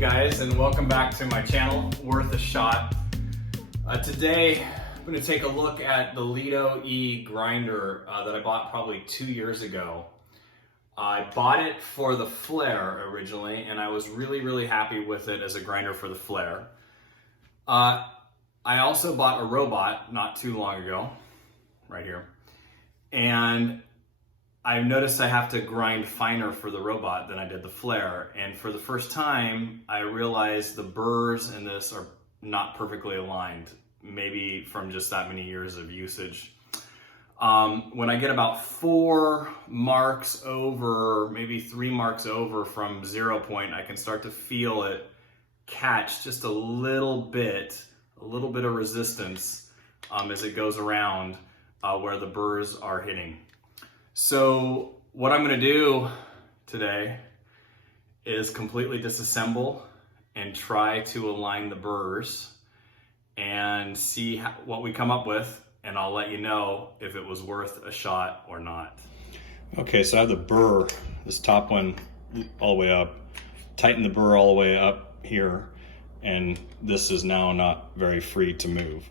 guys, and welcome back to my channel, Worth a Shot. Today, I'm going to take a look at the Lido E grinder that I bought probably 2 years ago. I bought it for the flare originally, and I was really happy with it as a grinder for the flare. I also bought a robot not too long ago, right here, and I noticed I have to grind finer for the robot than I did the flare, and for the first time I realized the burrs in this are not perfectly aligned, maybe from just that many years of usage. When I get about 4 marks over, maybe 3 marks over from 0 point, I can start to feel it catch just a little bit of resistance as it goes around where the burrs are hitting. So what I'm going to do today is completely disassemble and try to align the burrs and see what we come up with, and I'll let you know if it was worth a shot or not. Okay, so I have the burr, this top one all the way up, tighten the burr all the way up here, and this is now not very free to move.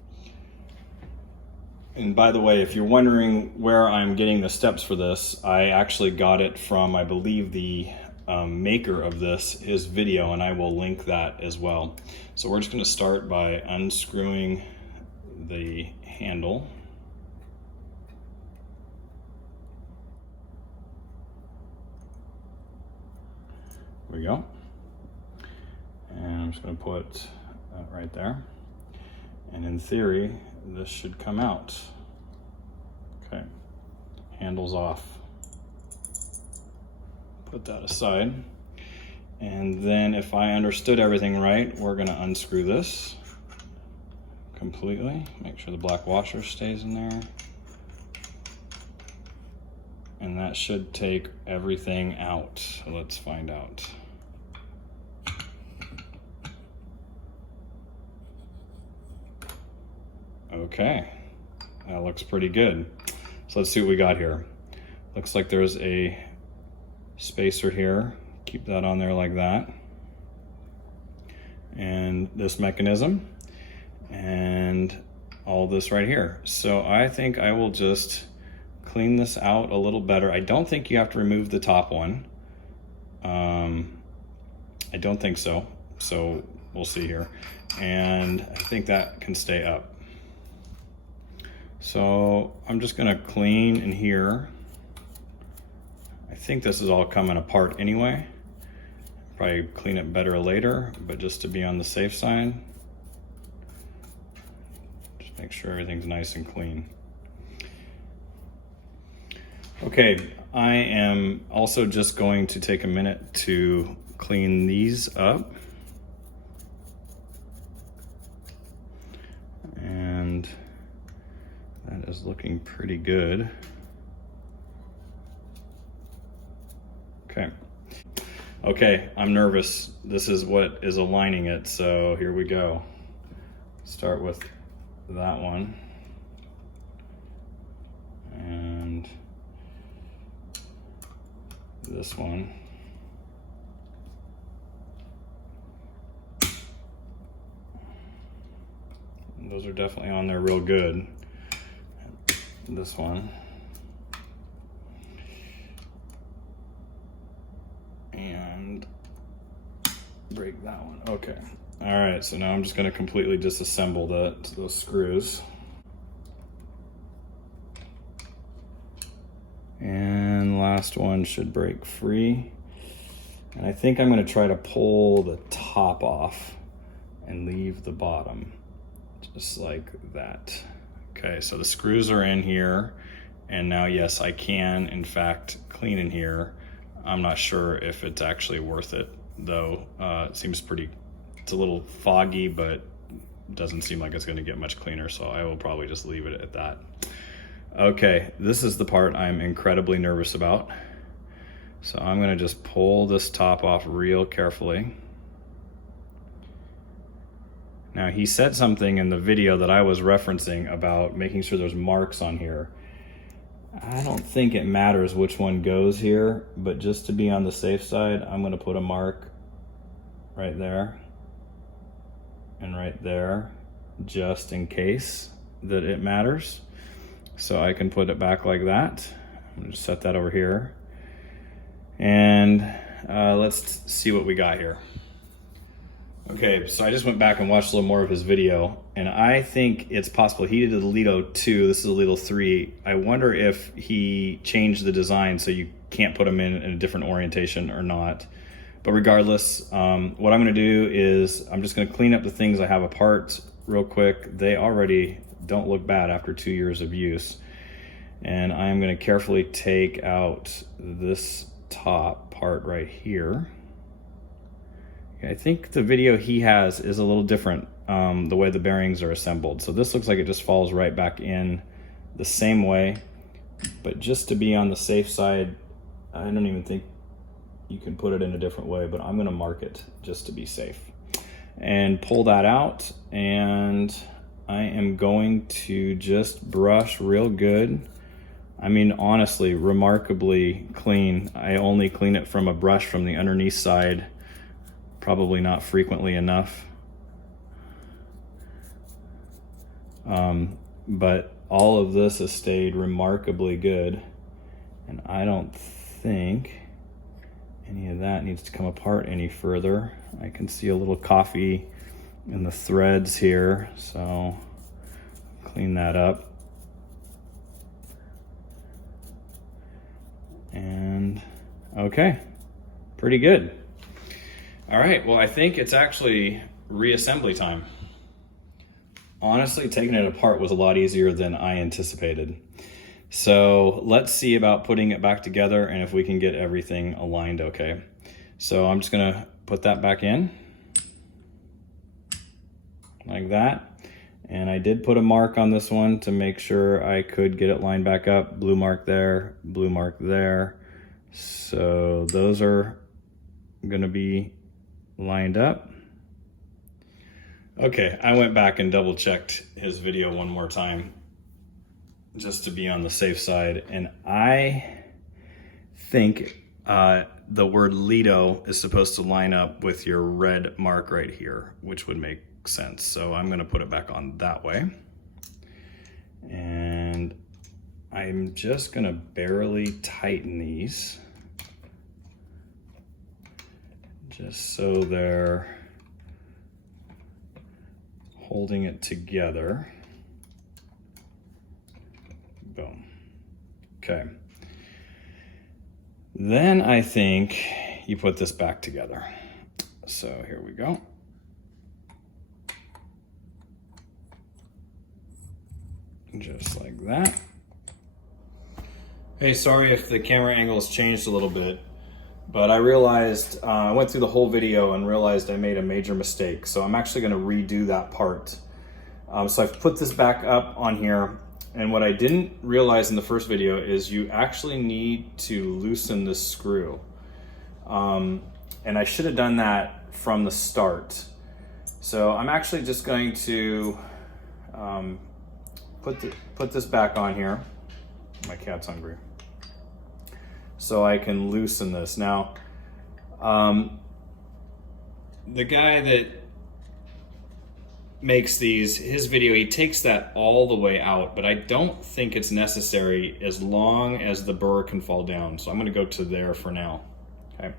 And by the way, if you're wondering where I'm getting the steps for this, I actually got it from, I believe, the maker of this, his video, and I will link that as well. So we're just going to start by unscrewing the handle. There we go. And I'm just going to put that right there. And in theory, this should come out. Okay, handle's off. Put that aside. And then if I understood everything right, we're gonna unscrew this completely. Make sure the black washer stays in there. And that should take everything out. So let's find out. Okay, that looks pretty good. So let's see what we got here. Looks like there's a spacer here. Keep that on there like that. And this mechanism, and all this right here. So I think I will just clean this out a little better. I don't think you have to remove the top one. I don't think so. So we'll see here. And I think that can stay up. So I'm just gonna clean in here. I think this is all coming apart anyway. Probably clean it better later, but just to be on the safe side, just make sure everything's nice and clean. Okay, I am also just going to take a minute to clean these up. And that is looking pretty good. Okay, I'm nervous. This is what is aligning it, so here we go. Start with that one. And this one. And those are definitely on there real good. This one. And break that one. Okay. All right, so now I'm just going to completely disassemble those screws. And last one should break free. And I think I'm going to try to pull the top off and leave the bottom, just like that. Okay, so the screws are in here, and now yes, I can in fact clean in here. I'm not sure if it's actually worth it though. It seems it's a little foggy, but doesn't seem like it's going to get much cleaner, so I will probably just leave it at that. Okay, this is the part I'm incredibly nervous about. So I'm going to just pull this top off real carefully. Now, he said something in the video that I was referencing about making sure there's marks on here. I don't think it matters which one goes here, but just to be on the safe side, I'm going to put a mark right there and right there, just in case that it matters. So I can put it back like that. I'm gonna just set that over here. And let's see what we got here. Okay, so I just went back and watched a little more of his video, and I think it's possible he did the Lido 2, this is a Lido 3. I wonder if he changed the design so you can't put them in a different orientation or not. But regardless, what I'm gonna do is I'm just gonna clean up the things I have apart real quick. They already don't look bad after 2 years of use. And I'm gonna carefully take out this top part right here. I think the video he has is a little different, the way the bearings are assembled. So this looks like it just falls right back in the same way, but just to be on the safe side, I don't even think you can put it in a different way, but I'm gonna mark it just to be safe. And pull that out, and I am going to just brush real good. I mean, honestly, remarkably clean. I only clean it from a brush from the underneath side, probably not frequently enough. But all of this has stayed remarkably good, and I don't think any of that needs to come apart any further. I can see a little coffee in the threads here, so clean that up. And okay, pretty good. All right, well, I think it's actually reassembly time. Honestly, taking it apart was a lot easier than I anticipated. So let's see about putting it back together and if we can get everything aligned okay. So I'm just gonna put that back in like that. And I did put a mark on this one to make sure I could get it lined back up. Blue mark there, blue mark there. So those are gonna be lined up. Okay, I went back and double checked his video one more time just to be on the safe side. And I think the word Lido is supposed to line up with your red mark right here, which would make sense. So I'm gonna put it back on that way. And I'm just gonna barely tighten these, just so they're holding it together. Boom. Okay. Then I think you put this back together. So here we go. Just like that. Hey, sorry if the camera angle has changed a little bit, but I realized, I went through the whole video and realized I made a major mistake. So I'm actually gonna redo that part. So I've put this back up on here, and what I didn't realize in the first video is you actually need to loosen this screw. And I should have done that from the start. So I'm actually just going to put this back on here. My cat's hungry. So I can loosen this. Now, the guy that makes these, his video, he takes that all the way out, but I don't think it's necessary as long as the burr can fall down. So I'm gonna go to there for now, okay?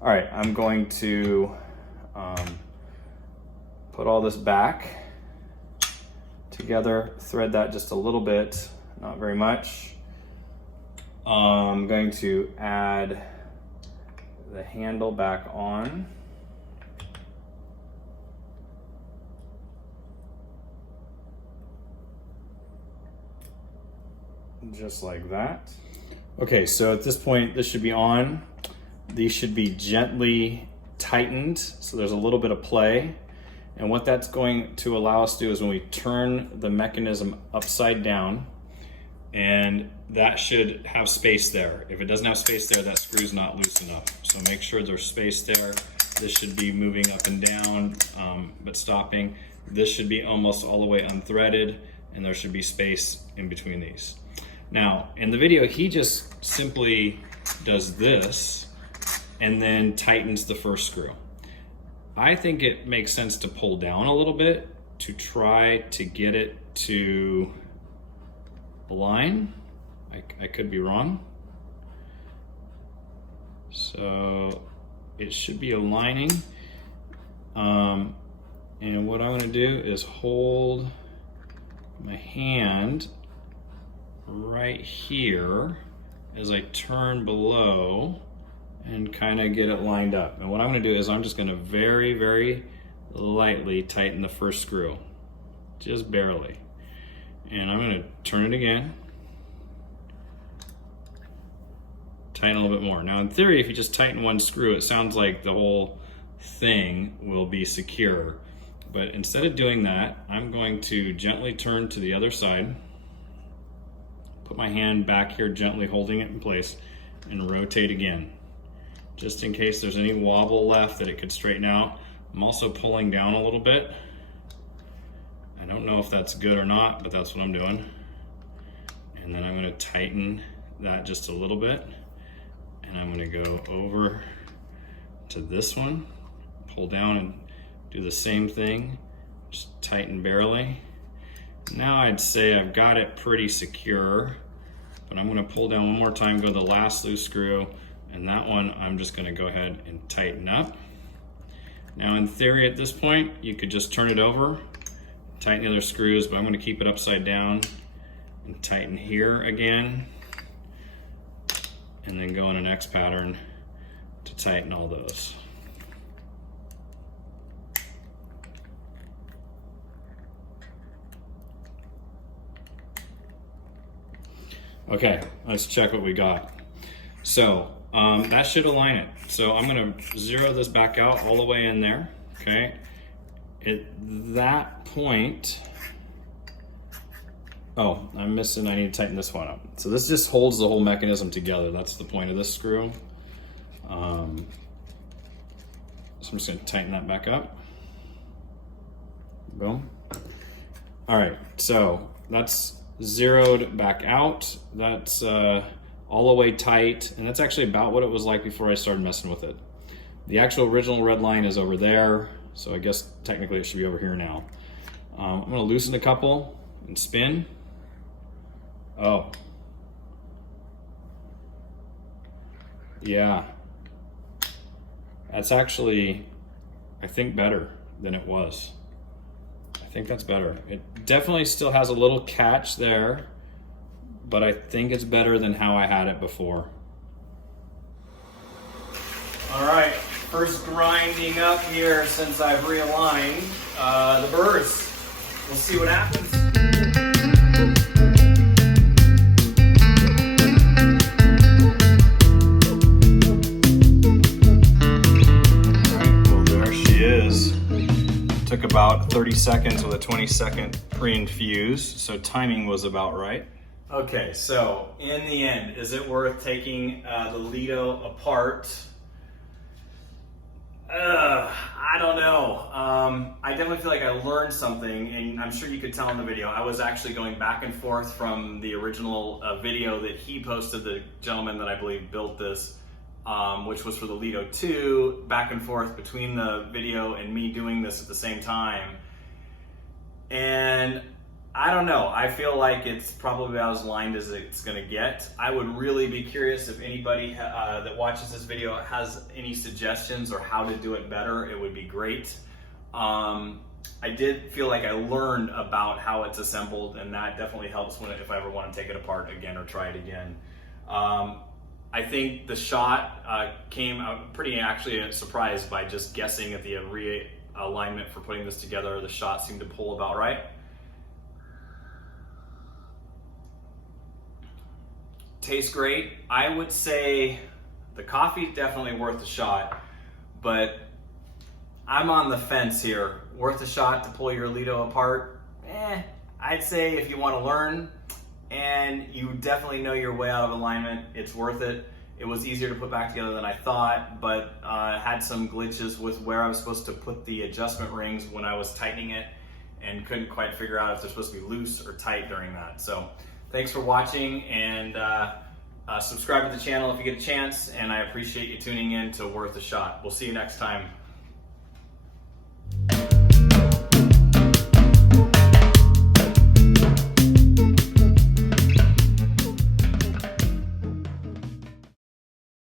All right, I'm going to put all this back together, thread that just a little bit, not very much. I'm going to add the handle back on. Just like that. Okay, so at this point, this should be on. These should be gently tightened, so there's a little bit of play. And what that's going to allow us to do is when we turn the mechanism upside down, and that should have space there. If it doesn't have space there, that screw's not loose enough. So make sure there's space there. This should be moving up and down, but stopping. This should be almost all the way unthreaded, and there should be space in between these. Now, in the video, he just simply does this and then tightens the first screw. I think it makes sense to pull down a little bit to try to get it to align. I could be wrong. So it should be aligning. And what I'm gonna do is hold my hand right here as I turn below and kind of get it lined up. And what I'm gonna do is I'm just gonna very, very lightly tighten the first screw, just barely. And I'm gonna turn it again, tighten a little bit more. Now in theory, if you just tighten one screw, it sounds like the whole thing will be secure. But instead of doing that, I'm going to gently turn to the other side, put my hand back here, gently holding it in place, and rotate again. Just in case there's any wobble left that it could straighten out. I'm also pulling down a little bit. I don't know if that's good or not, but that's what I'm doing. And then I'm gonna tighten that just a little bit. And I'm gonna go over to this one, pull down and do the same thing, just tighten barely. Now I'd say I've got it pretty secure, but I'm gonna pull down one more time, go to the last loose screw, and that one I'm just gonna go ahead and tighten up. Now in theory at this point, you could just turn it over, tighten the other screws, but I'm gonna keep it upside down and tighten here again, and then go in an X pattern to tighten all those. Okay, let's check what we got. So that should align it. So I'm gonna zero this back out all the way in there, okay? At that point, oh, I'm missing, I need to tighten this one up. So this just holds the whole mechanism together. That's the point of this screw. So I'm just gonna tighten that back up. Boom. All right, so that's zeroed back out. That's all the way tight, and that's actually about what it was like before I started messing with it. The actual original red line is over there, so I guess technically it should be over here now. I'm gonna loosen a couple and spin. Oh. Yeah. That's actually, I think, better than it was. I think that's better. It definitely still has a little catch there, but I think it's better than how I had it before. All right, first grinding up here since I've realigned the Burrs. We'll see what happens. Took about 30 seconds with a 20-second pre-infuse, so timing was about right. Okay, so in the end, is it worth taking the Lido apart? I don't know. I definitely feel like I learned something, and I'm sure you could tell in the video. I was actually going back and forth from the original video that he posted, the gentleman that I believe built this, which was for the Lido 2, back and forth between the video and me doing this at the same time. And I don't know, I feel like it's probably about as lined as it's gonna get. I would really be curious if anybody that watches this video has any suggestions or how to do it better. It would be great. I did feel like I learned about how it's assembled, and that definitely helps if I ever want to take it apart again or try it again. I think the shot came out pretty actually surprised by just guessing at the realignment for putting this together. The shot seemed to pull about right. Tastes great. I would say the coffee definitely worth a shot, but I'm on the fence here. Worth a shot to pull your Lido apart? I'd say if you want to learn and you definitely know your way out of alignment, it's worth it. It was easier to put back together than I thought, but had some glitches with where I was supposed to put the adjustment rings when I was tightening it, and couldn't quite figure out if they're supposed to be loose or tight during that. So thanks for watching, and subscribe to the channel if you get a chance, and I appreciate you tuning in to Worth a Shot. We'll see you next time.